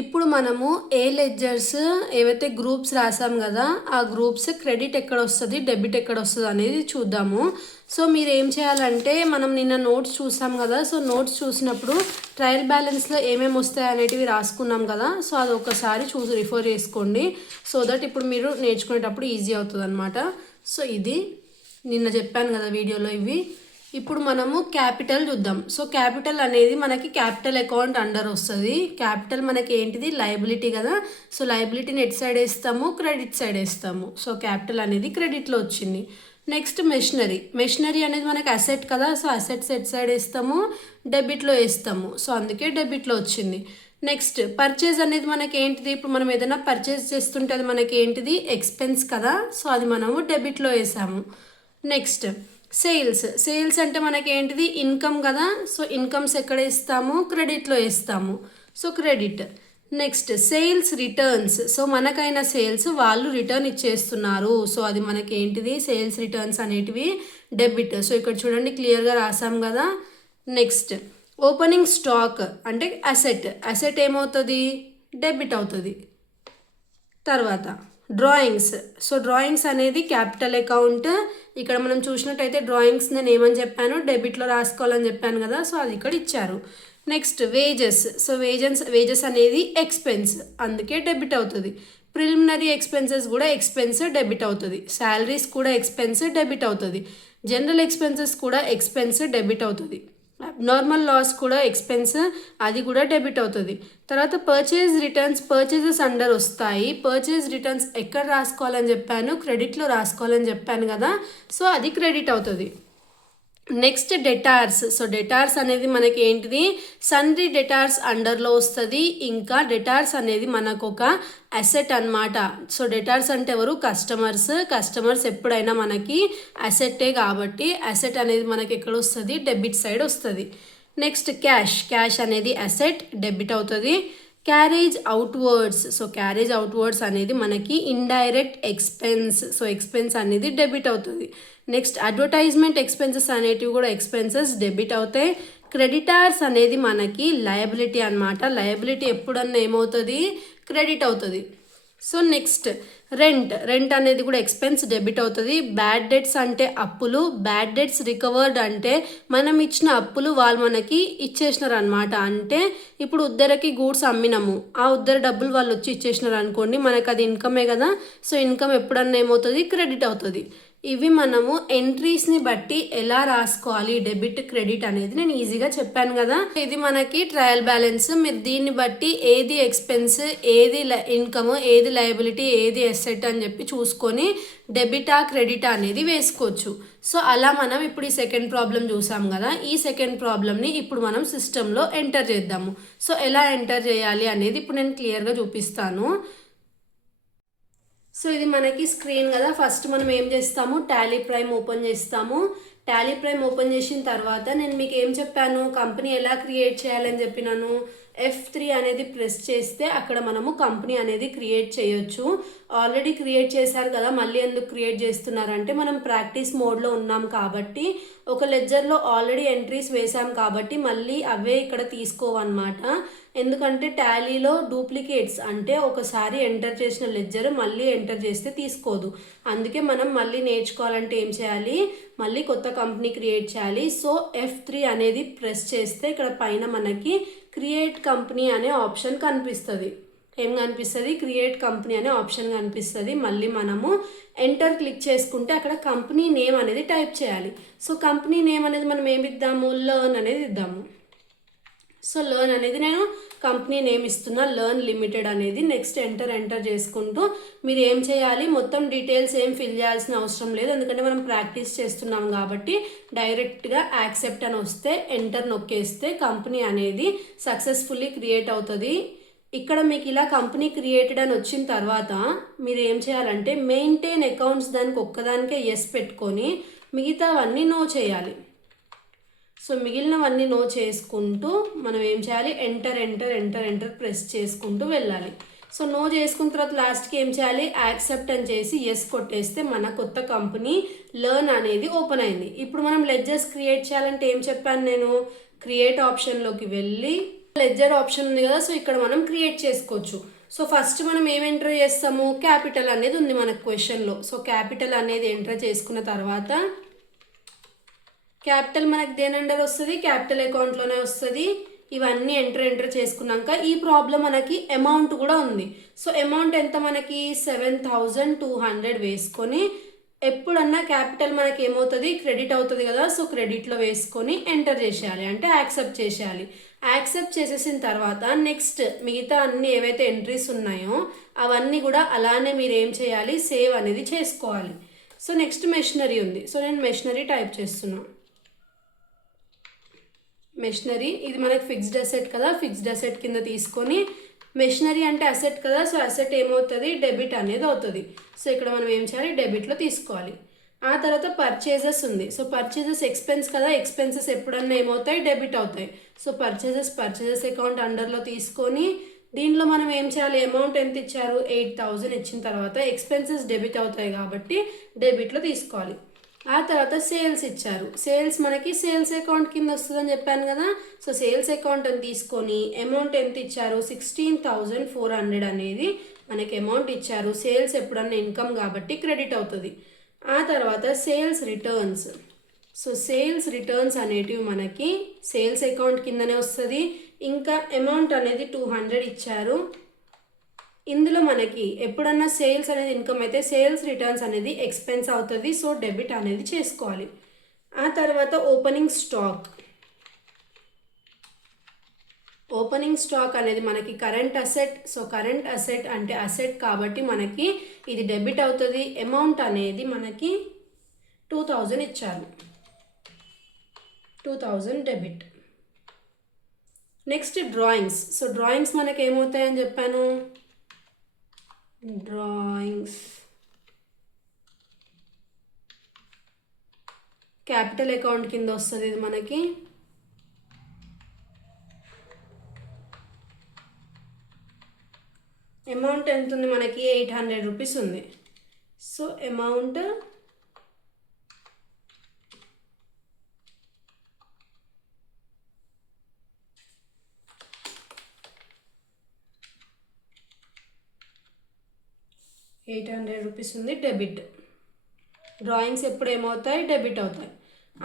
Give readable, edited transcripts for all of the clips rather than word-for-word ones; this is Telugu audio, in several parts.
ఇప్పుడు మనము ఏ లెడ్జర్స్ ఏవైతే గ్రూప్స్ రాసాం కదా ఆ గ్రూప్స్ క్రెడిట్ ఎక్కడ వస్తుంది డెబిట్ ఎక్కడ వస్తుంది అనేది చూద్దాము. సో మీరు ఏం చేయాలంటే మనం నిన్న నోట్స్ చూసాం కదా, సో నోట్స్ చూసినప్పుడు ట్రయల్ బ్యాలెన్స్లో ఏమేమి వస్తాయి అనేటివి రాసుకున్నాం కదా, సో అది ఒకసారి చూసి రిఫర్ చేసుకోండి. సో దట్ ఇప్పుడు మీరు నేర్చుకునేటప్పుడు ఈజీ అవుతుంది అనమాట. సో ఇది నిన్న చెప్పాను కదా వీడియోలో ఇవి. ఇప్పుడు మనము క్యాపిటల్ చూద్దాం. సో క్యాపిటల్ అనేది మనకి క్యాపిటల్ అకౌంట్ అండర్ వస్తుంది. క్యాపిటల్ మనకి ఏంటిది లయబిలిటీ కదా, సో లయబిలిటీని ఎట్ సైడ్ వేస్తాము, క్రెడిట్ సైడ్ వేస్తాము. సో క్యాపిటల్ అనేది క్రెడిట్లో వచ్చింది. నెక్స్ట్ మెషినరీ అనేది మనకి అసెట్ కదా, సో అసెట్స్ ఎట్ సైడ్ వేస్తాము, డెబిట్లో వేస్తాము. సో అందుకే డెబిట్లో వచ్చింది. నెక్స్ట్ పర్చేజ్ అనేది మనకి ఏంటిది, ఇప్పుడు మనం ఏదైనా పర్చేజ్ చేస్తుంటే అది మనకి ఏంటిది ఎక్స్పెన్స్ కదా, సో అది మనము డెబిట్లో వేసాము. నెక్స్ట్ సేల్స్ అంటే మనకి ఏంటిది ఇన్కమ్ కదా, సో ఇన్కమ్స్ ఎక్కడ వేస్తాము క్రెడిట్లో వేస్తాము, so credit. Next sales returns, so మనకైన సేల్స్ వాళ్ళు రిటర్న్ ఇచ్చేస్తున్నారు, సో అది మనకి ఏంటిది సేల్స్ రిటర్న్స్ అనేటివి డెబిట్. సో ఇక్కడ చూడండి క్లియర్గా రాసాం కదా. నెక్స్ట్ ఓపెనింగ్ స్టాక్ అంటే అసెట్ ఏమవుతుంది డెబిట్ అవుతుంది. తర్వాత డ్రాయింగ్స్ అనేది క్యాపిటల్ అకౌంట్. ఇక్కడ మనం చూసినట్టయితే డ్రాయింగ్స్ నేను ఏమని చెప్పాను డెబిట్లో రాసుకోవాలని చెప్పాను కదా, సో అది ఇక్కడ ఇచ్చారు. నెక్స్ట్ వేజెస్ అనేది ఎక్స్పెన్స్, అందుకే డెబిట్ అవుతుంది. ప్రిలిమినరీ ఎక్స్పెన్సెస్ కూడా ఎక్స్పెన్స్ డెబిట్ అవుతుంది. శాలరీస్ కూడా ఎక్స్పెన్స్ డెబిట్ అవుతుంది. జనరల్ ఎక్స్పెన్సెస్ కూడా ఎక్స్పెన్స్ డెబిట్ అవుతుంది. నార్మల్ లాస్ కూడా ఎక్స్పెన్స్, అది కూడా డెబిట్ అవుతుంది. తర్వాత పర్చేజెస్ అండర్ వస్తాయి. పర్చేజ్ రిటర్న్స్ ఎక్కడ రాసుకోవాలని చెప్పాను క్రెడిట్లో రాసుకోవాలని చెప్పాను కదా, సో అది క్రెడిట్ అవుతుంది. నెక్స్ట్ డెటార్స్ అనేది మనకి ఏంటిది సన్రీ డెటార్స్ అండర్లో వస్తుంది. ఇంకా డెటార్స్ అనేది మనకు ఒక అసెట్ అనమాట. సో డెటార్స్ అంటే ఎవరు కస్టమర్స్ ఎప్పుడైనా మనకి అసెట్టే కాబట్టి అసెట్ అనేది మనకి ఎక్కడ వస్తుంది డెబిట్ సైడ్ వస్తుంది. నెక్స్ట్ క్యాష్ అనేది అసెట్ డెబిట్ అవుతుంది. క్యారేజ్ అవుట్వర్డ్స్ అనేది మనకి ఇండైరెక్ట్ ఎక్స్పెన్స్, సో ఎక్స్పెన్స్ అనేది డెబిట్ అవుతుంది. నెక్స్ట్ అడ్వర్టైజ్మెంట్ ఎక్స్పెన్సెస్ అనేటివి కూడా ఎక్స్పెన్సెస్ డెబిట్ అవుతాయి. క్రెడిటార్స్ అనేది మనకి లయబిలిటీ అనమాట. లయబిలిటీ ఎప్పుడన్నా ఏమవుతుంది క్రెడిట్ అవుతుంది. సో నెక్స్ట్ రెంట్ అనేది కూడా ఎక్స్పెన్స్ డెబిట్ అవుతుంది. బ్యాడ్ డెట్స్ అంటే అప్పులు, బ్యాడ్ డెట్స్ రికవర్డ్ అంటే మనం ఇచ్చిన అప్పులు వాళ్ళు మనకి ఇచ్చేసినారు అనమాట. అంటే ఇప్పుడు ఉద్దరకి గూడ్స్ అమ్మినాము, ఆ ఉద్దర డబ్బులు వాళ్ళు వచ్చి ఇచ్చేసినారు అనుకోండి, మనకు అది ఇన్కమే కదా, సో ఇన్కమ్ ఎప్పుడన్నా ఏమవుతుంది క్రెడిట్ అవుతుంది. ఇవి మనము ఎంట్రీస్ని బట్టి ఎలా రాసుకోవాలి డెబిట్ క్రెడిట్ అనేది నేను ఈజీగా చెప్పాను కదా. ఇది మనకి ట్రయల్ బ్యాలెన్స్. మీరు దీన్ని బట్టి ఏది ఎక్స్పెన్స్, ఏది ఇన్కమ్, ఏది లయబిలిటీ, ఏది అసెట్ అని చెప్పి చూసుకొని డెబిటా క్రెడిటా అనేది వేసుకోవచ్చు. సో అలా మనం ఇప్పుడు ఈ సెకండ్ ప్రాబ్లం చూసాం కదా, ఈ సెకండ్ ప్రాబ్లమ్ని ఇప్పుడు మనం సిస్టంలో ఎంటర్ చేద్దాము. సో ఎలా ఎంటర్ చేయాలి అనేది ఇప్పుడు నేను క్లియర్గా చూపిస్తాను. సో ఇది మనకి స్క్రీన్ కదా, ఫస్ట్ మనం ఏం చేస్తాము టాలీ ప్రైమ్ ఓపెన్ చేస్తాము. టాలీ ప్రైమ్ ఓపెన్ చేసిన తర్వాత నేను మీకు ఏం చెప్పాను కంపెనీ ఎలా క్రియేట్ చేయాలని చెప్పినాను. F3 అనేది ప్రెస్ చేస్తే అక్కడ మనము కంపెనీ అనేది క్రియేట్ చేయొచ్చు. ఆల్రెడీ క్రియేట్ చేశారు కదా, మళ్ళీ ఎందుకు క్రియేట్ చేస్తున్నారంటే మనం ప్రాక్టీస్ మోడ్లో ఉన్నాం కాబట్టి, ఒక లెడ్జర్లో ఆల్రెడీ ఎంట్రీస్ వేసాం కాబట్టి మళ్ళీ అవే ఇక్కడ తీసుకోవన్నమాట. ఎందుకంటే టాలీలో డూప్లికేట్స్ అంటే ఒకసారి ఎంటర్ చేసిన లెడ్జర్ మళ్ళీ ఎంటర్ చేస్తే తీసుకోదు. అందుకే మనం మళ్ళీ నేర్చుకోవాలంటే ఏం చేయాలి, మళ్ళీ కొత్త కంపెనీ క్రియేట్ చేయాలి. సో F3 అనేది ప్రెస్ చేస్తే ఇక్కడ పైన మనకి క్రియేట్ కంపెనీ అనే ఆప్షన్ కనిపిస్తుంది. ఏం కనిపిస్తుంది క్రియేట్ కంపెనీ అనే ఆప్షన్ కనిపిస్తుంది. మళ్ళీ మనము ఎంటర్ క్లిక్ చేసుకుంటే అక్కడ కంపెనీ నేమ్ అనేది టైప్ చేయాలి. సో కంపెనీ నేమ్ అనేది మనం ఏమి ఇద్దాము లర్న్ అనేది ఇద్దాము. సో లర్న్ అనేది నేను కంపెనీ నేమ్ ఇస్తున్నా, లర్న్ లిమిటెడ్ అనేది. నెక్స్ట్ ఎంటర్ చేసుకుంటూ మీరు ఏం చేయాలి మొత్తం డీటెయిల్స్ ఏం ఫిల్ చేయాల్సిన అవసరం లేదు, ఎందుకంటే మనం ప్రాక్టీస్ చేస్తున్నాం కాబట్టి డైరెక్ట్గా యాక్సెప్ట్ అని వస్తే ఎంటర్ నొక్కేస్తే కంపెనీ అనేది సక్సెస్ఫుల్లీ క్రియేట్ అవుతుంది. ఇక్కడ మీకు ఇలా కంపెనీ క్రియేటెడ్ అని వచ్చిన తర్వాత మీరు ఏం చేయాలంటే మెయింటైన్ అకౌంట్స్ దానికి ఒక్కదానికే ఎస్ పెట్టుకొని మిగతావన్నీ నో చేయాలి. సో మిగిలినవన్నీ నో చేసుకుంటూ మనం ఏం చేయాలి ఎంటర్ ప్రెస్ చేసుకుంటూ వెళ్ళాలి. సో నో చేసుకున్న తర్వాత లాస్ట్కి ఏం చేయాలి యాక్సెప్ట్ అని చేసి ఎస్ కొట్టేస్తే మన కొత్త కంపెనీ లర్న్ అనేది ఓపెన్ అయింది. ఇప్పుడు మనం లెడ్జర్స్ క్రియేట్ చేయాలంటే ఏం చెప్పాను నేను, క్రియేట్ ఆప్షన్లోకి వెళ్ళి లెడ్జర్ ఆప్షన్ ఉంది కదా, సో ఇక్కడ మనం క్రియేట్ చేసుకోవచ్చు. సో ఫస్ట్ మనం ఏం ఎంటర్ చేస్తాము, క్యాపిటల్ అనేది ఉంది మనకు క్వశ్చన్లో. సో క్యాపిటల్ అనేది ఎంటర్ చేసుకున్న తర్వాత క్యాపిటల్ మనకి దేని అండర్ వస్తుంది, క్యాపిటల్ అకౌంట్లోనే వస్తుంది. ఇవన్నీ ఎంటర్ చేసుకున్నాక ఈ ప్రాబ్లం మనకి అమౌంట్ కూడా ఉంది. సో అమౌంట్ ఎంత మనకి 7200 వేసుకొని ఎప్పుడన్నా క్యాపిటల్ మనకి ఏమవుతుంది, క్రెడిట్ అవుతుంది కదా, సో క్రెడిట్లో వేసుకొని ఎంటర్ చేసేయాలి, అంటే యాక్సెప్ట్ చేసేయాలి. యాక్సెప్ట్ చేసేసిన తర్వాత నెక్స్ట్ మిగతా అన్ని ఏవైతే ఎంట్రీస్ ఉన్నాయో అవన్నీ కూడా అలానే మీరు ఏం చేయాలి, సేవ్ అనేది చేసుకోవాలి. సో నెక్స్ట్ మెషినరీ ఉంది. సో నేను మెషినరీ టైప్ చేస్తున్నాను. మెషినరీ ఇది మనకి ఫిక్స్డ్ అసెట్ కదా, ఫిక్స్డ్ అసెట్ కింద తీసుకొని, మెషినరీ అంటే అసెట్ కదా, సో అసెట్ ఏమవుతుంది, డెబిట్ అనేది అవుతుంది. సో ఇక్కడ మనం ఏం చేయాలి, డెబిట్లో తీసుకోవాలి. ఆ తర్వాత పర్చేజెస్ ఉంది. సో పర్చేజెస్ ఎక్స్పెన్స్ కదా, ఎక్స్పెన్సెస్ ఎప్పుడన్నా ఏమవుతాయి, డెబిట్ అవుతాయి. సో పర్చేజెస్ అకౌంట్ అండర్లో తీసుకొని దీనిలో మనం ఏం చేయాలి, అమౌంట్ ఎంత ఇచ్చారు, 8000 ఇచ్చిన తర్వాత ఎక్స్పెన్సెస్ డెబిట్ అవుతాయి కాబట్టి డెబిట్లో తీసుకోవాలి. ఆ తర్వాత సేల్స్ ఇచ్చారు. సేల్స్ మనకి సేల్స్ అకౌంట్ కింద వస్తుందని చెప్పాను కదా, సో సేల్స్ అకౌంట్ అని తీసుకొని అమౌంట్ ఎంత ఇచ్చారు, 16400 అనేది మనకి అమౌంట్ ఇచ్చారు. సేల్స్ ఎప్పుడన్నా ఇన్కమ్ కాబట్టి క్రెడిట్ అవుతుంది. ఆ తర్వాత sales returns. So sales returns అనేటివి మనకి సేల్స్ అకౌంట్ కిందనే వస్తుంది. ఇంకా అమౌంట్ అనేది 200 ఇచ్చారు. ఇందులో మనకి ఎప్పుడన్నా సేల్స్ అనేది ఇన్కమ్ అయితే సేల్స్ రిటర్న్స్ అనేది ఎక్స్పెన్స్ అవుతుంది. సో డెబిట్ అనేది చేసుకోవాలి. ఆ తర్వాత ఓపెనింగ్ స్టాక్. ఓపెనింగ్ స్టాక్ అనేది మనకి current asset. So current asset అంటే అసెట్ కాబట్టి మనకి ఇది డెబిట్ అవుతుంది. అమౌంట్ అనేది మనకి 2000 ఇచ్చారు, 2000 debit. Next drawings. So drawings మనకి ఏమవుతాయని చెప్పాను, డ్రాయింగ్స్ క్యాపిటల్ అకౌంట్ కింద వస్తుంది. ఇది మనకి అమౌంట్ ఎంత ఉంది, మనకి 800 రూపీస్ ఉంది. సో అమౌంట్ ₹800 ఉంది, డెబిట్. డ్రాయింగ్స్ ఎప్పుడు ఏమవుతాయి, డెబిట్ అవుతాయి.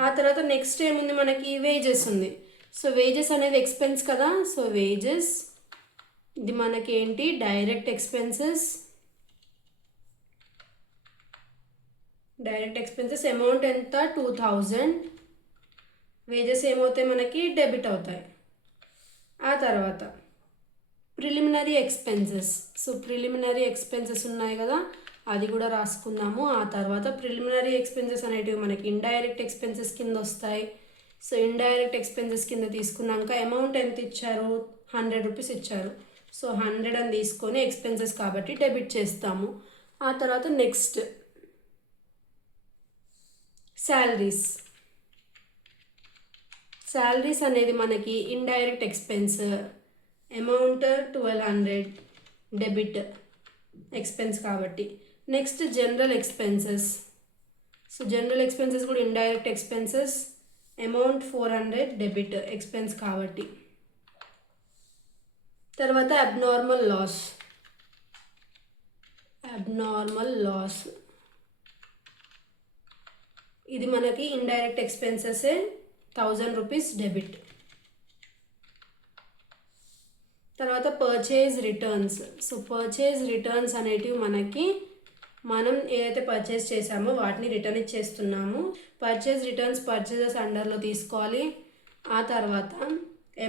ఆ తర్వాత నెక్స్ట్ ఏముంది మనకి, వేజెస్ ఉంది. సో వేజెస్ అనేది ఎక్స్పెన్స్ కదా, సో వేజెస్ ఇది మనకి ఏంటి, direct expenses. Direct expenses amount ఎంత, 2000. వేజెస్ ఏమవుతాయి మనకి, డెబిట్ అవుతాయి. ఆ తర్వాత preliminary expenses. So preliminary expenses ఉన్నాయి కదా, అది కూడా రాసుకుందాము. ఆ తర్వాత ప్రిలిమినరీ ఎక్స్పెన్సెస్ అనేటివి మనకి ఇండైరెక్ట్ ఎక్స్పెన్సెస్ కింద వస్తాయి. సో ఇండైరెక్ట్ ఎక్స్పెన్సెస్ కింద తీసుకున్నాక అమౌంట్ ఎంత ఇచ్చారు, 100 రూపీస్ ఇచ్చారు. సో 100 అని తీసుకొని ఎక్స్పెన్సెస్ కాబట్టి డెబిట్ చేస్తాము. ఆ తర్వాత నెక్స్ట్ శాలరీస్. శాలరీస్ అనేది మనకి indirect expense, amount 1200 debit expense కాబట్టి. Next general expenses. So general expenses కూడా indirect expenses, amount 400 debit expense కాబట్టి. తర్వాత అబ్నార్మల్ లాస్. అబ్నార్మల్ లాస్ ఇది మనకి ఇండైరెక్ట్ ఎక్స్పెన్సెసే, 1000 రూపీస్ డెబిట్. తర్వాత purchase returns. So purchase returns అనేటివి మనకి మనం ఏదైతే పర్చేజ్ చేసామో వాటిని రిటర్న్ ఇచ్చేస్తున్నాము. పర్చేజ్ రిటర్న్స్ పర్చేజెస్ అండర్లో తీసుకోవాలి. ఆ తర్వాత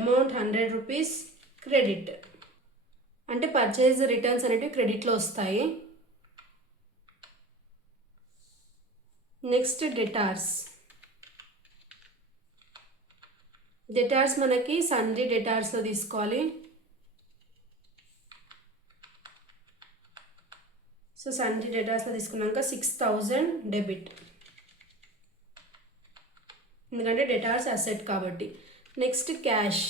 అమౌంట్ 100 రూపీస్ క్రెడిట్, అంటే పర్చేజ్ రిటర్న్స్ అనేటివి క్రెడిట్లో వస్తాయి. Next debtors. డెటార్స్ మనకి సండే డెటార్స్లో తీసుకోవాలి. సో సండే డెటార్స్లో తీసుకున్నాక 6000 డెబిట్, ఎందుకంటే డెటార్స్ అసెట్ కాబట్టి. Next cash.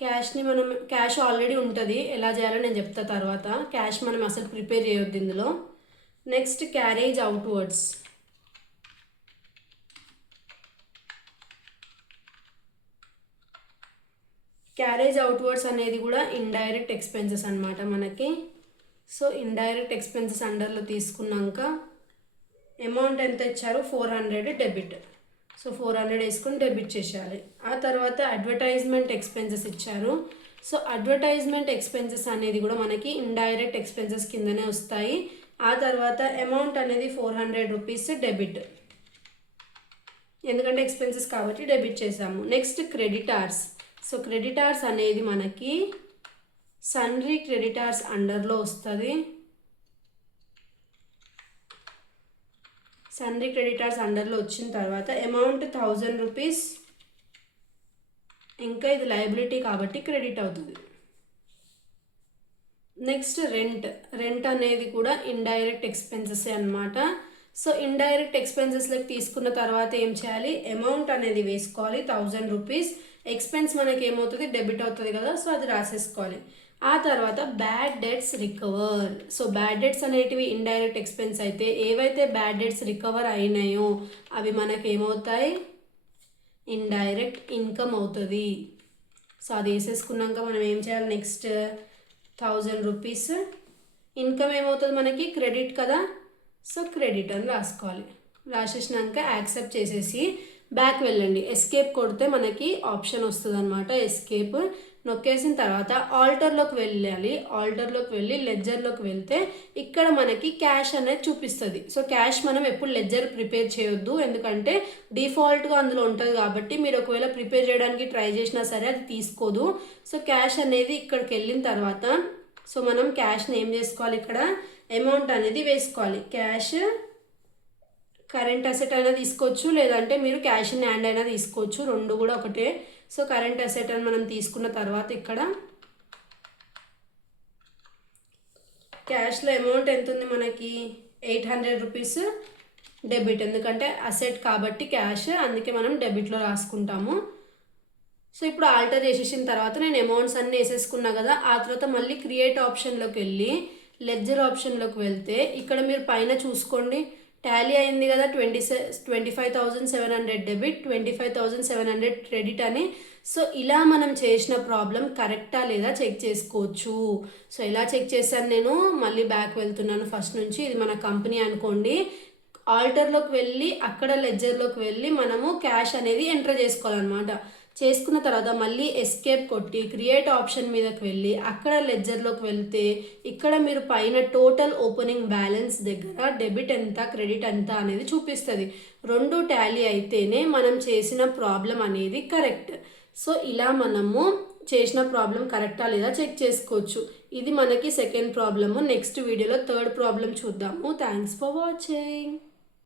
క్యాష్ని మనం క్యాష్ ఆల్రెడీ ఉంటుంది, ఎలా చేయాలో నేను చెప్తా తర్వాత. క్యాష్ మనం అసలు ప్రిపేర్ చేయొద్దు ఇందులో. Next carriage outwards. Carriage outwards అనేది కూడా ఇండైరెక్ట్ ఎక్స్పెన్సెస్ అనమాట మనకి. సో ఇండైరెక్ట్ ఎక్స్పెన్సెస్ అండర్లో తీసుకున్నాక అమౌంట్ ఎంత ఇచ్చారు, 400 డెబిట్. సో 400 వేసుకొని డెబిట్ చేసేయాలి. ఆ తర్వాత అడ్వర్టైజ్మెంట్ ఎక్స్పెన్సెస్ ఇచ్చారు. సో అడ్వర్టైజ్మెంట్ ఎక్స్పెన్సెస్ అనేది కూడా మనకి ఇండైరెక్ట్ ఎక్స్పెన్సెస్ కిందనే వస్తాయి. ఆ తర్వాత అమౌంట్ అనేది 400 రూపీస్ డెబిట్, ఎందుకంటే ఎక్స్పెన్సెస్ కాబట్టి డెబిట్ చేసాము. Next creditors. సో క్రెడిటార్స్ అనేది మనకి సన్రీ క్రెడిటార్స్ అండర్లో వస్తుంది. సన్రీ క్రెడిటార్స్ అండర్లో వచ్చిన తర్వాత అమౌంట్ 1000 రూపీస్, ఇంకా ఇది లయబిలిటీ కాబట్టి క్రెడిట్ అవుతుంది. నెక్స్ట్ రెంట్ అనేది కూడా ఇండైరెక్ట్ ఎక్స్పెన్సెస్ అనమాట. సో ఇండైరెక్ట్ ఎక్స్పెన్సెస్లోకి తీసుకున్న తర్వాత ఏం చేయాలి, అమౌంట్ అనేది వేసుకోవాలి 1000 రూపీస్. ఎక్స్పెన్స్ మనకి ఏమవుతుంది, డెబిట్ అవుతుంది కదా, సో అది రాసేసుకోవాలి. ఆ తర్వాత bad debts recover. So bad debts అనేటివి ఇండైరెక్ట్ ఎక్స్పెన్స్ అయితే ఏవైతే బ్యాడ్ డెట్స్ రికవర్ అయినాయో అవి మనకి ఏమవుతాయి, ఇండైరెక్ట్ ఇన్కమ్ అవుతుంది. సో అది వేసేసుకున్నాక మనం ఏం చేయాలి, నెక్స్ట్ 1000 రూపీస్ ఇన్కమ్ ఏమవుతుంది మనకి, క్రెడిట్ కదా, సో క్రెడిట్ అని రాసుకోవాలి. రాసేసినాక యాక్సెప్ట్ చేసేసి బ్యాక్ వెళ్ళండి. ఎస్కేప్ కొడితే మనకి ఆప్షన్ వస్తుంది అనమాట. ఎస్కేప్ నొక్కేసిన తర్వాత ఆల్టర్లోకి వెళ్ళాలి. ఆల్టర్లోకి వెళ్ళి లెడ్జర్లోకి వెళ్తే ఇక్కడ మనకి క్యాష్ అనేది చూపిస్తుంది. సో క్యాష్ మనం ఎప్పుడు లెడ్జర్ ప్రిపేర్ చేయొద్దు, ఎందుకంటే డిఫాల్ట్గా అందులో ఉంటుంది కాబట్టి మీరు ఒకవేళ ప్రిపేర్ చేయడానికి ట్రై చేసినా సరే అది తీసుకోదు. సో క్యాష్ అనేది ఇక్కడికి వెళ్ళిన తర్వాత సో మనం క్యాష్ని ఏం చేసుకోవాలి, ఇక్కడ అమౌంట్ అనేది వేసుకోవాలి. క్యాష్ కరెంట్ అసెట్ అయినా తీసుకోవచ్చు, లేదంటే మీరు క్యాష్ ఇన్ హ్యాండ్ అయినా తీసుకోవచ్చు, రెండు కూడా ఒకటే. సో కరెంట్ అసెట్ అని మనం తీసుకున్న తర్వాత ఇక్కడ క్యాష్లో అమౌంట్ ఎంత ఉంది మనకి, 800 రూపీస్ డెబిట్, ఎందుకంటే అసెట్ కాబట్టి క్యాష్, అందుకే మనం డెబిట్లో రాసుకుంటాము. సో ఇప్పుడు ఆల్టర్ చేసేసిన తర్వాత నేను అమౌంట్స్ అన్నీ వేసేసుకున్నా కదా. ఆ తర్వాత మళ్ళీ క్రియేట్ ఆప్షన్లోకి వెళ్ళి లెడ్జర్ ఆప్షన్లోకి వెళ్తే ఇక్కడ మీరు పైన చూసుకోండి, టాలీ అయింది కదా, 25,700 డెబిట్, 25,700 క్రెడిట్ అని. సో ఇలా మనం చేసిన ప్రాబ్లం కరెక్టా లేదా చెక్ చేసుకోవచ్చు. సో ఎలా చెక్ చేశాను, నేను మళ్ళీ బ్యాక్ వెళ్తున్నాను ఫస్ట్ నుంచి. ఇది మన కంపెనీ అనుకోండి. ఆల్టర్లోకి వెళ్ళి అక్కడ లెడ్జర్లోకి వెళ్ళి మనము క్యాష్ అనేది ఎంటర్ చేసుకోవాలన్నమాట. చేసుకున్న తర్వాత మళ్ళీ ఎస్కేప్ కొట్టి క్రియేట్ ఆప్షన్ మీదకి వెళ్ళి అక్కడ లెడ్జర్లోకి వెళ్తే ఇక్కడ మీరు పైన టోటల్ ఓపెనింగ్ బ్యాలెన్స్ దగ్గర డెబిట్ ఎంత క్రెడిట్ ఎంత అనేది చూపిస్తుంది. రెండు టాలీ అయితేనే మనం చేసిన ప్రాబ్లం అనేది కరెక్ట్. సో ఇలా మనము చేసిన ప్రాబ్లం కరెక్టా లేదా చెక్ చేసుకోవచ్చు. ఇది మనకి సెకండ్ ప్రాబ్లము. నెక్స్ట్ వీడియోలో థర్డ్ ప్రాబ్లం చూద్దాము. Thanks for watching.